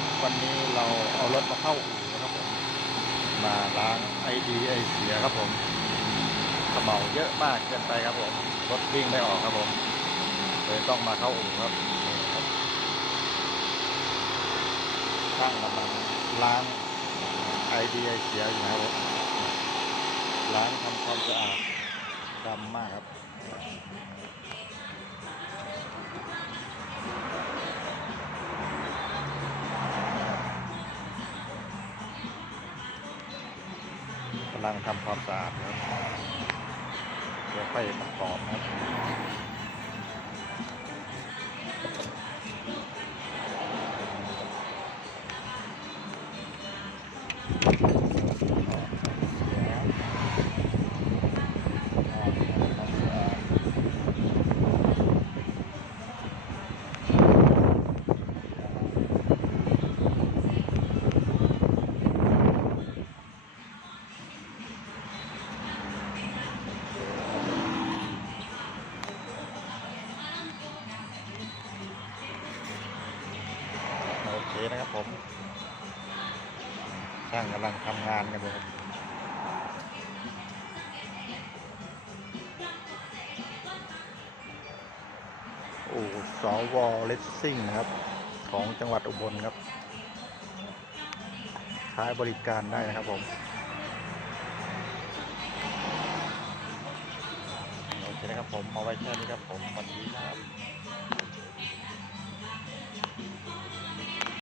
ับวันนี้เราเอารถมาเข้าอู่นะครับผมมาล้างไอดีไอเสียครับผมขมเหลาเยอะมากเกินไปครับผมรถวิ่งไม่ออกครับผมเลยต้องมาเข้าอู่ครับนี่ครับช่างกำลังล้างไอดีไอเสียอยู่นะครับล้างทำความสะอาดดำมากครับำลังทำความสะอาดครับเดี๋ยวไปประกอบครับ นะครับผมช่างกำลังทำงานกันเลยครับโอ้สวเลสซิ่งนะครับ ของจังหวัดอุบลครับ ใช้บริการได้นะครับผมโอเคนะครับผม เอาไว้แค่นี้ครับผมวัสดีครับ